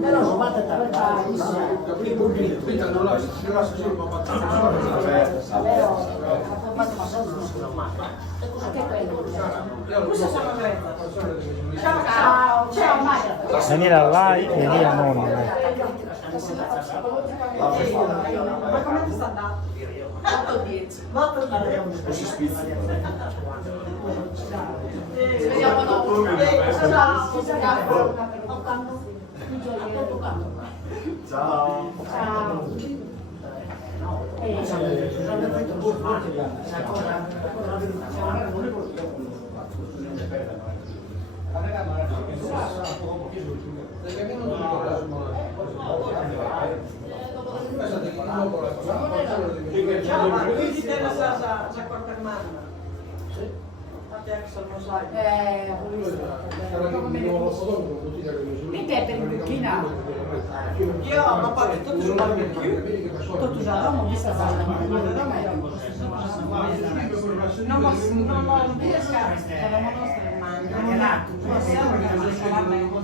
Però non vado a trattare i buchi. Ciao, ciao Maria. Daniela là e lì a nonna. Ma come ti sta andando? 8-10. Molto bene. Ci vediamo dopo. Ciao. Ciao. Ciao, ma lui ti deve già confermare. Mica per il buchino. Io ho fatto tutto sul barbecue. Tutto già l'ho vista fare la mattina. Non riesco a stare.